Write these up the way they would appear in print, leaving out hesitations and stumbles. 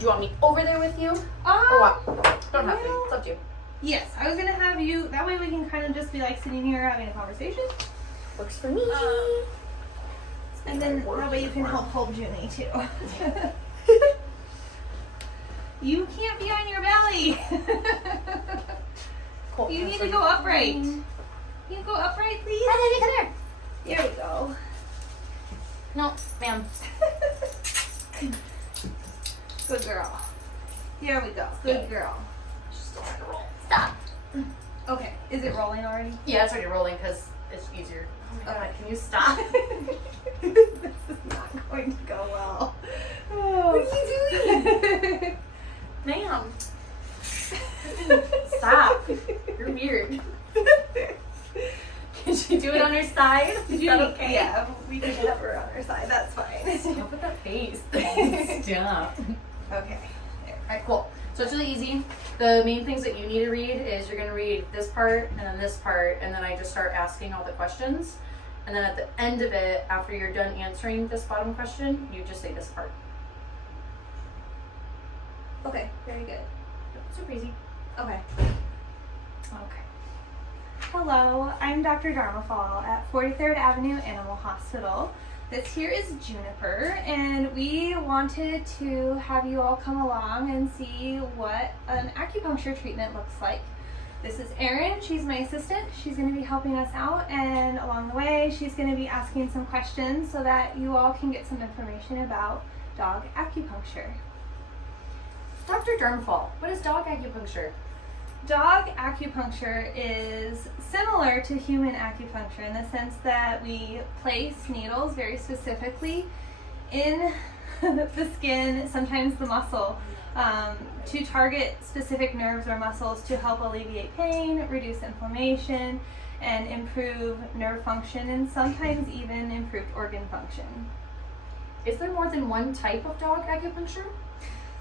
Do you want me over there with you? Or what? Don't have to. It's up to you. Yes, I was gonna have you. That way we can kind of just be like sitting here having a conversation. Works for me. And then that way you can help hold Junie too. You can't be on your belly. Cool. You need to go upright. Can you go upright, please? Hi, baby, come here. There we go. No, ma'am. Good girl. Here we go. Good girl. She's still trying to roll. Stop. Okay. Is it rolling already? Yeah, it's already rolling because it's easier. Oh my God, can you stop? This is not going to go well. Oh. What are you doing? Ma'am. Stop. You're weird. Can she do it on her side? Is that okay? Yeah, we can have her on her side. That's fine. Stop with that face. Stop. Okay. Alright, cool. So it's really easy. The main things that you need to read is you're going to read this part and then this part, and then I just start asking all the questions. And then at the end of it, after you're done answering this bottom question, you just say this part. Okay, very good. Super easy. Okay. Okay. Hello, I'm Dr. Dharmafal at 43rd Avenue Animal Hospital. This here is Juniper, and we wanted to have you all come along and see what an acupuncture treatment looks like. This is Erin. She's my assistant. She's going to be helping us out, and along the way, she's going to be asking some questions so that you all can get some information about dog acupuncture. Dr. Dharmafal, what is dog acupuncture? Dog acupuncture is similar to human acupuncture in the sense that we place needles very specifically in the skin, sometimes the muscle, to target specific nerves or muscles to help alleviate pain, reduce inflammation, and improve nerve function, and sometimes even improved organ function. Is there more than one type of dog acupuncture?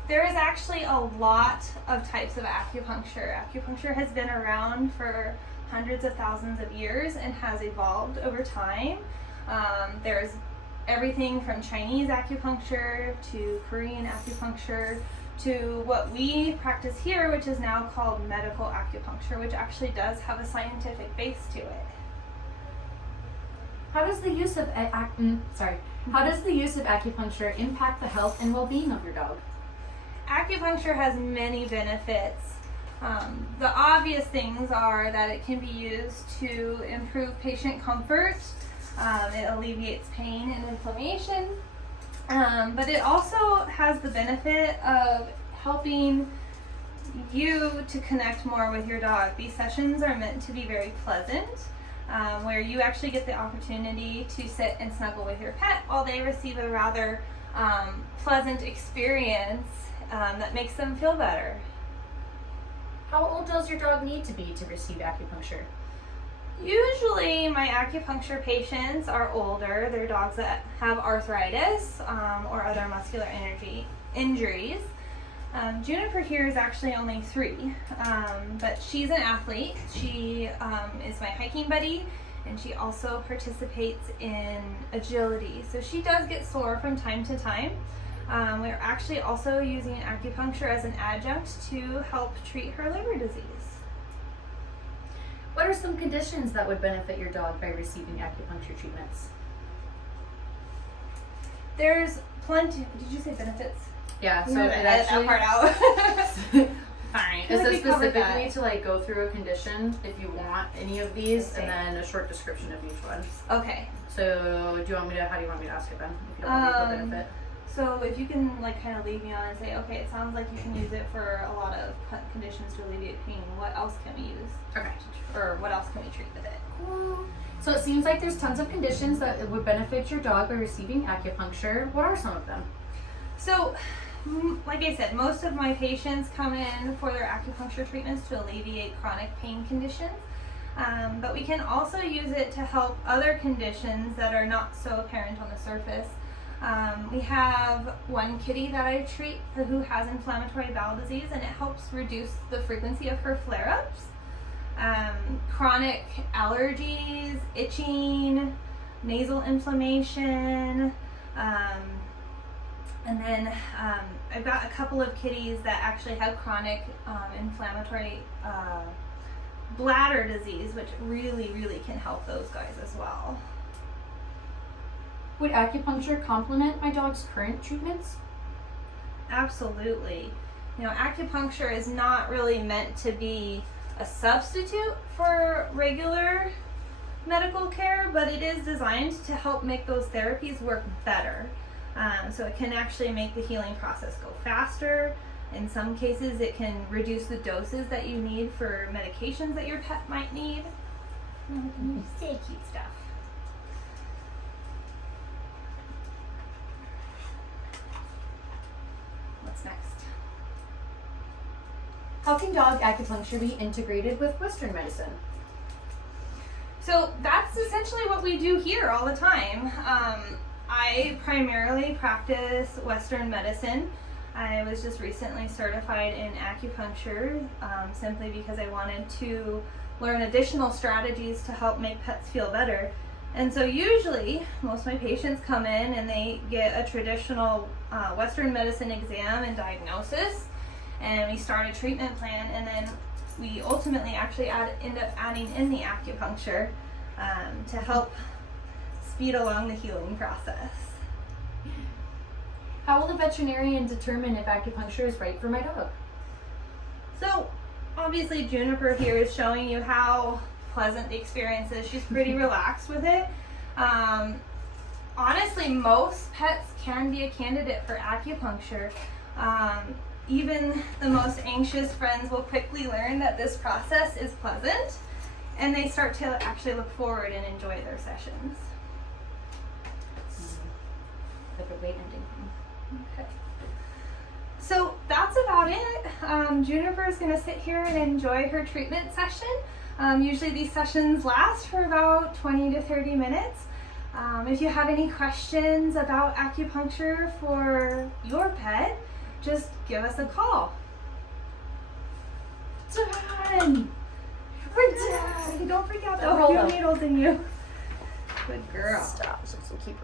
There is actually a lot of types of acupuncture. Acupuncture has been around for hundreds of thousands of years and has evolved over time. There's everything from Chinese acupuncture to Korean acupuncture to what we practice here, which is now called medical acupuncture, which actually does have a scientific base to it. How does the use of acupuncture impact the health and well-being of your dog? Acupuncture has many benefits. The obvious things are that it can be used to improve patient comfort. It alleviates pain and inflammation. But it also has the benefit of helping you to connect more with your dog. These sessions are meant to be very pleasant, where you actually get the opportunity to sit and snuggle with your pet while they receive a rather pleasant experience that makes them feel better. How old does your dog need to be to receive acupuncture? Usually my acupuncture patients are older. They're dogs that have arthritis or other muscular injuries. Juniper here is actually only 3, but she's an athlete. She is my hiking buddy, and she also participates in agility. So she does get sore from time to time. We're actually also using acupuncture as an adjunct to help treat her liver disease. What are some conditions that would benefit your dog by receiving acupuncture treatments? There's plenty. Did you say benefits? Yeah, so No, it edit actually that part out. fine. feel It like says we covered specifically that. to like go through a condition if you want any of these, Okay. and then a short description of each one. Okay. So how do you want me to ask it then? If you don't want me to put benefit. So if you can like kind of lead me on and say, okay, it sounds like you can use it for a lot of conditions to alleviate pain. What else can we use? Okay. Or what else can we treat with it? Cool. So it seems like there's tons of conditions that would benefit your dog by receiving acupuncture. What are some of them? So, like I said, most of my patients come in for their acupuncture treatments to alleviate chronic pain conditions. But we can also use it to help other conditions that are not so apparent on the surface. We have one kitty that I treat who has inflammatory bowel disease, and it helps reduce the frequency of her flare-ups. Chronic allergies, itching, nasal inflammation, And then I've got a couple of kitties that actually have chronic inflammatory bladder disease, which really, really can help those guys as well. Would acupuncture complement my dog's current treatments? Absolutely. You know, acupuncture is not really meant to be a substitute for regular medical care, but it is designed to help make those therapies work better. So it can actually make the healing process go faster. In some cases, it can reduce the doses that you need for medications that your pet might need. Say cute stuff. What's next? How can dog acupuncture be integrated with Western medicine? So that's essentially what we do here all the time. I primarily practice Western medicine. I was just recently certified in acupuncture simply because I wanted to learn additional strategies to help make pets feel better. And so usually most of my patients come in and they get a traditional Western medicine exam and diagnosis, and we start a treatment plan, and then we ultimately actually end up adding in the acupuncture to help speed along the healing process. How will the veterinarian determine if acupuncture is right for my dog? So obviously Juniper here is showing you how pleasant the experience is. She's pretty relaxed with it. Honestly, most pets can be a candidate for acupuncture. Even the most anxious friends will quickly learn that this process is pleasant, and they start to actually look forward and enjoy their sessions. Like a weight ending. Okay. So that's about it. Juniper is going to sit here and enjoy her treatment session. Usually these sessions last for about 20 to 30 minutes. If you have any questions about acupuncture for your pet, just give us a call. Done! We're done! Don't freak out, Don't though. roll You have though. needles in you. Good girl. Stop, so keep